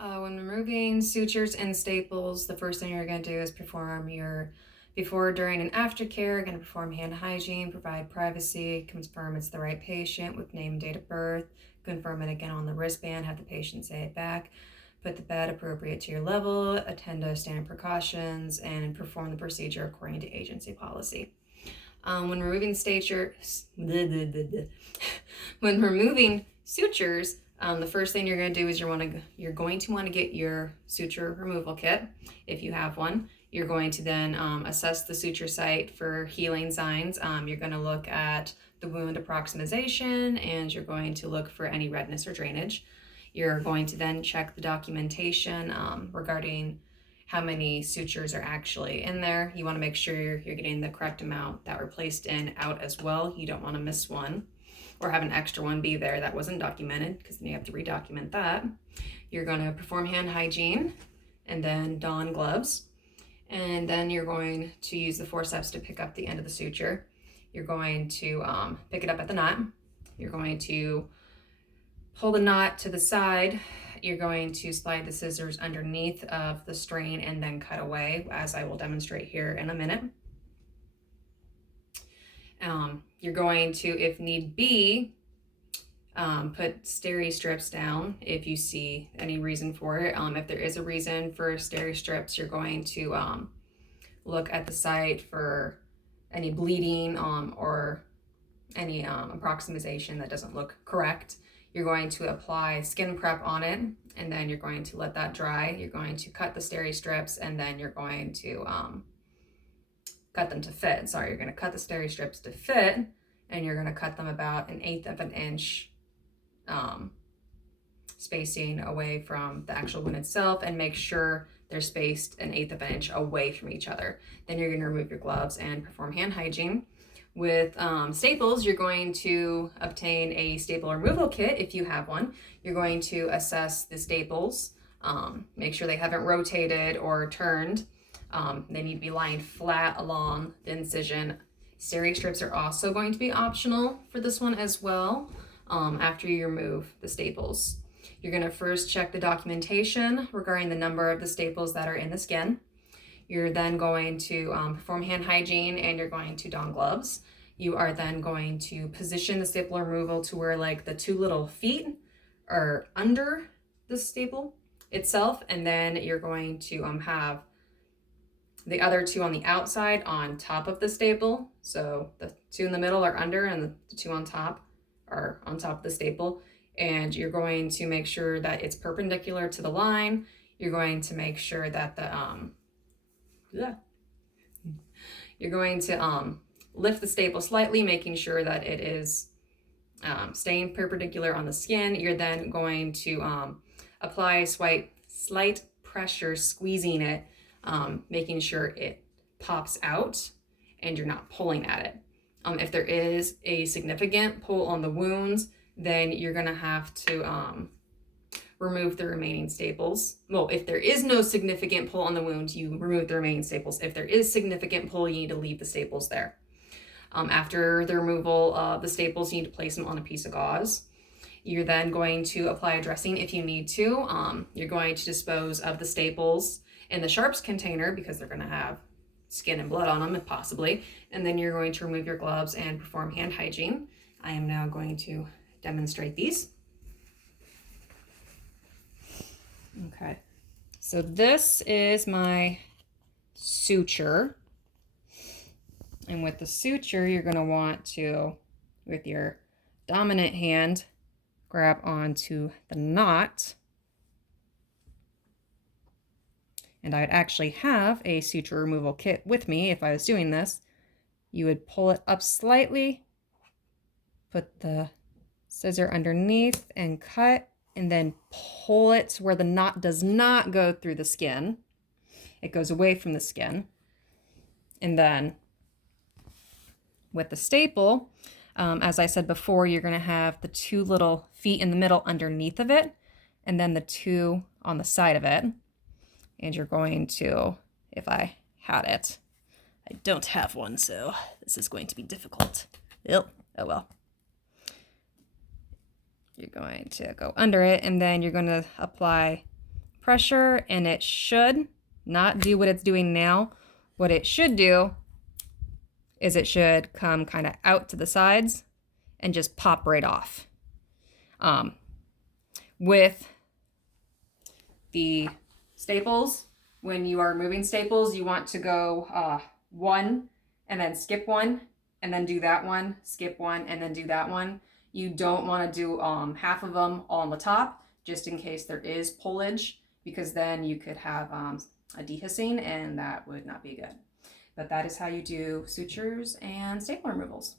When removing sutures and staples, the first thing you're going to do is perform your before, during, and after care. You're going to perform hand hygiene, provide privacy, confirm it's the right patient with name and date of birth, confirm it again on the wristband, have the patient say it back, put the bed appropriate to your level, attend to standard precautions, and perform the procedure according to agency policy. When removing when removing sutures, the first thing you're going to do is you're going to want to get your suture removal kit if you have one. You're going to then assess the suture site for healing signs. You're going to look at the wound approximation, and you're going to look for any redness or drainage. You're going to then check the documentation regarding how many sutures are actually in there. You want to make sure you're getting the correct amount that were placed in out as well. You don't want to miss one or have an extra one be there that wasn't documented, because then you have to redocument that. You're going to perform hand hygiene and then don gloves. And then you're going to use the forceps to pick up the end of the suture. You're going to pick it up at the knot. You're going to pull the knot to the side. You're going to slide the scissors underneath of the strain and then cut away, as I will demonstrate here in a minute. You're going to, if need be, put steri strips down if you see any reason for it. If there is a reason for steri strips, you're going to look at the site for any bleeding or any approximation that doesn't look correct. You're going to apply skin prep on it, and then you're going to let that dry. You're going to cut the steri strips, and then you're going to cut them to fit. Sorry, you're going to cut the steri strips to fit, and you're going to cut them about 1/8 of an inch spacing away from the actual wound itself, and make sure they're spaced 1/8 of an inch away from each other. Then you're going to remove your gloves and perform hand hygiene. With staples, you're going to obtain a staple removal kit if you have one. You're going to assess the staples, make sure they haven't rotated or turned. They need to be lying flat along the incision. Steri strips are also going to be optional for this one as well after you remove the staples. You're going to first check the documentation regarding the number of the staples that are in the skin. You're then going to perform hand hygiene, and you're going to don gloves. You are then going to position the staple removal to where like the two little feet are under the staple itself, and then you're going to have the other two on the outside on top of the staple. So the two in the middle are under, and the two on top are on top of the staple. And you're going to make sure that it's perpendicular to the line. You're going to make sure that you're going to lift the staple slightly, making sure that it is staying perpendicular on the skin. You're then going to apply slight pressure, squeezing it, making sure it pops out and you're not pulling at it. If there is a significant pull on the wounds, then you're going to have to remove the remaining staples. Well, if there is no significant pull on the wound, you remove the remaining staples. If there is significant pull, you need to leave the staples there. After the removal of the staples, you need to place them on a piece of gauze. You're then going to apply a dressing if you need to. You're going to dispose of the staples in the sharps container, because they're going to have skin and blood on them, possibly. And then you're going to remove your gloves and perform hand hygiene. I am now going to demonstrate these. Okay, so this is my suture. And with the suture, you're going to want to, with your dominant hand, grab onto the knot. And I would actually have a suture removal kit with me if I was doing this. You would pull it up slightly, put the scissor underneath and cut, and then pull it where the knot does not go through the skin. It goes away from the skin. And then with the staple, as I said before, you're going to have the two little feet in the middle underneath of it, and then the two on the side of it. And you're going to, if I had it, I don't have one, so this is going to be difficult. Oh well. You're going to go under it, and then you're going to apply pressure, and it should not do what it's doing now. What it should do is it should come kind of out to the sides and just pop right off. With the staples, when you are moving staples, you want to go one and then skip one and then do that one, skip one and then do that one. You don't want to do half of them all on the top, just in case there is pullage, because then you could have a dehiscing and that would not be good. But that is how you do sutures and staple removals.